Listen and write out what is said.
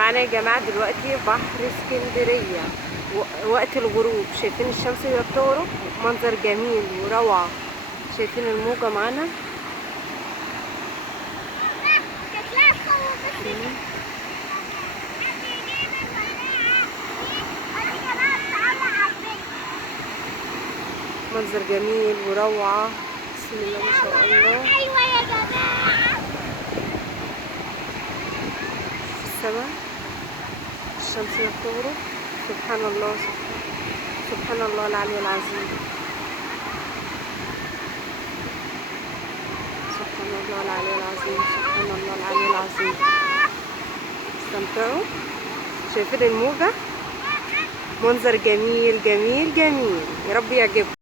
معانا يا جماعة دلوقتي بحر اسكندرية وقت الغروب. شايفين الشمس وهي بتغرب، منظر جميل وروعة. شايفين الموجة معانا. منظر جميل وروعة، بسم الله ما شاء الله. ايوه يا جماعة، السماء الشمس وهي بتغرب، سبحان الله سبحان الله العلي العظيم. سبحان الله العلي العظيم، سبحان الله العلي العظيم. استمتعوا. شايفين الموجة، منظر جميل جميل جميل. يا رب يعجبكم.